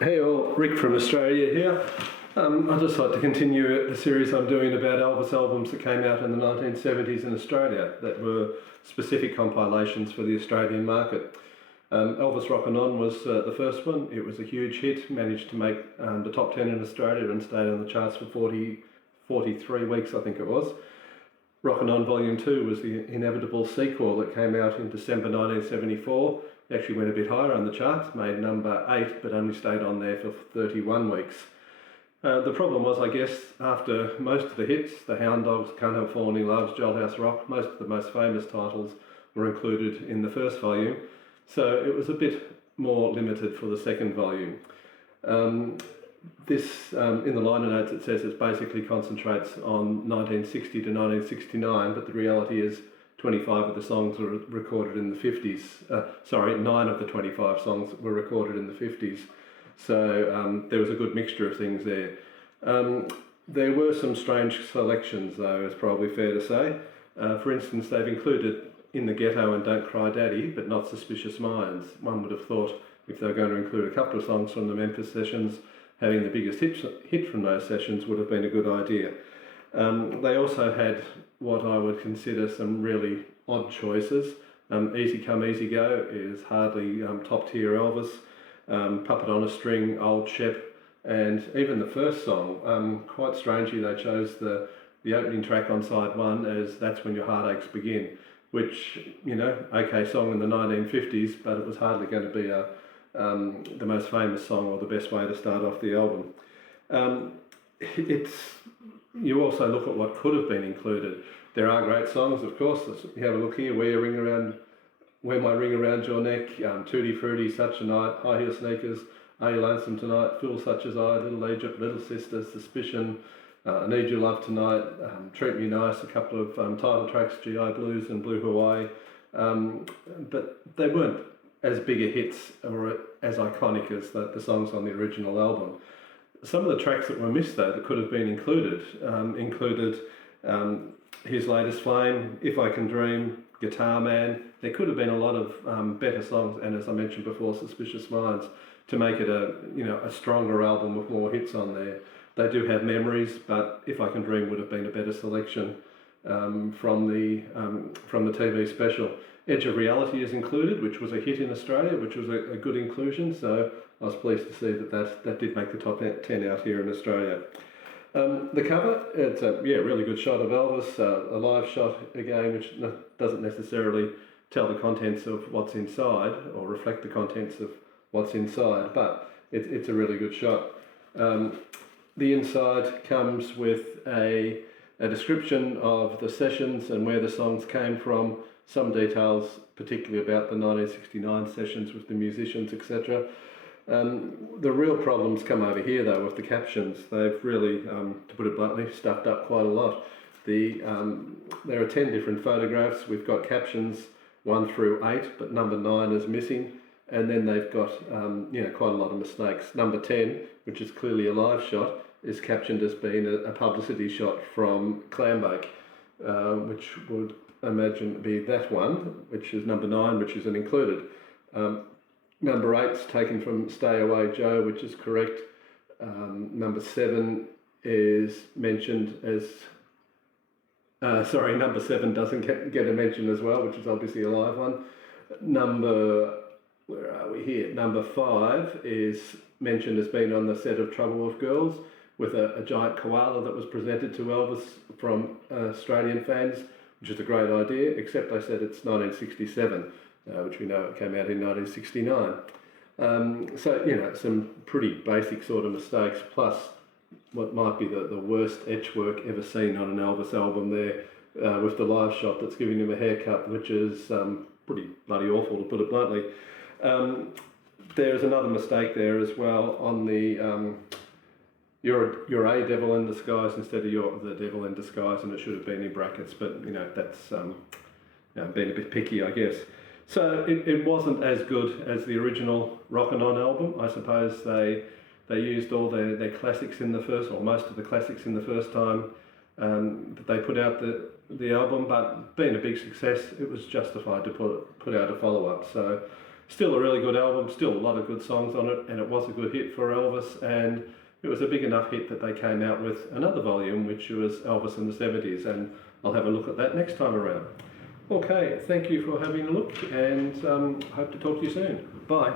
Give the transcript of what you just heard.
Hey all, Rick from Australia here. I'd just like to continue the series I'm doing about Elvis albums that came out in the 1970s in Australia that were specific compilations for the Australian market. Elvis Rock'n'on was the first one. It was a huge hit, managed to make the top 10 in Australia and stayed on the charts for 43 weeks, I think it was. Rock'n'on Volume 2 was the inevitable sequel that came out in December 1974. It actually went a bit higher on the charts, made number 8, but only stayed on there for 31 weeks. The problem was, I guess, after most of the hits, The Hound Dogs, Can't Help Falling in Love, Jailhouse Rock, most of the most famous titles were included in the first volume, so it was a bit more limited for the second volume. In the liner notes it says it basically concentrates on 1960 to 1969, but the reality is 25 of the songs were recorded in the 50s. 9 of the 25 songs were recorded in the 50s. So there was a good mixture of things there. There were some strange selections, though, it's probably fair to say. For instance, they've included In the Ghetto and Don't Cry Daddy, but not Suspicious Minds. One would have thought if they were going to include a couple of songs from the Memphis sessions, having the biggest hit from those sessions would have been a good idea. They also had what I would consider some really odd choices. Easy Come Easy Go is hardly top tier Elvis. Puppet on a String, Old Shep, and even the first song, quite strangely they chose the opening track on side 1 as That's When Your Heartaches Begin, which, okay song in the 1950s, but it was hardly going to be the most famous song or the best way to start off the album. You also look at what could have been included. There are great songs, of course. You have a look here, Wear My Ring Around Your Neck, Tutti Frutti, Such a Night, High Heel Sneakers, Are You Lonesome Tonight, Fool Such As I, Little Egypt, Little Sister, Suspicion, I Need Your Love Tonight, Treat Me Nice, a couple of title tracks, GI Blues and Blue Hawaii, but they weren't as big a hits or as iconic as the songs on the original album. Some of the tracks that were missed, though, that could have been included, included His Latest Flame, If I Can Dream, Guitar Man. There could have been a lot of better songs, and as I mentioned before, Suspicious Minds, to make it a stronger album with more hits on there. They do have Memories, but If I Can Dream would have been a better selection from the TV special. Edge of Reality is included, which was a hit in Australia, which was a good inclusion, so I was pleased to see that did make the top 10 out here in Australia. The cover, it's a really good shot of Elvis, a live shot again, which doesn't necessarily tell the contents of what's inside or reflect the contents of what's inside, but it's a really good shot. The inside comes with a description of the sessions and where the songs came from, some details particularly about the 1969 sessions with the musicians, etc. The real problems come over here, though, with the captions. They've really, to put it bluntly, stuffed up quite a lot. There are 10 different photographs. We've got captions 1 through 8, but number 9 is missing. And then they've got quite a lot of mistakes. Number 10, which is clearly a live shot, is captioned as being a publicity shot from Clambake, which would imagine be that one, which is number 9, which isn't included. Number 8's taken from Stay Away Joe, which is correct. Number 7 is mentioned as... number 7 doesn't get a mention as well, which is obviously a live one. Where are we here? Number 5 is mentioned as being on the set of Trouble with Girls, with a giant koala that was presented to Elvis from Australian fans, which is a great idea, except they said it's 1967, which we know it came out in 1969. Some pretty basic sort of mistakes, plus what might be the worst etch work ever seen on an Elvis album there, with the live shot that's giving him a haircut, which is pretty bloody awful, to put it bluntly. There's another mistake there as well on the you're a devil in disguise instead of you're the devil in disguise, and it should have been in brackets, but that's being a bit picky, I guess. So it wasn't as good as the original Rock'n'on album. I suppose they used all their classics in the first, or most of the classics in the first time that they put out the album, but being a big success, it was justified to put out a follow-up. So still a really good album, still a lot of good songs on it, and it was a good hit for Elvis, and it was a big enough hit that they came out with another volume, which was Elvis in the 70s, and I'll have a look at that next time around. Okay, thank you for having a look, and hope to talk to you soon. Bye.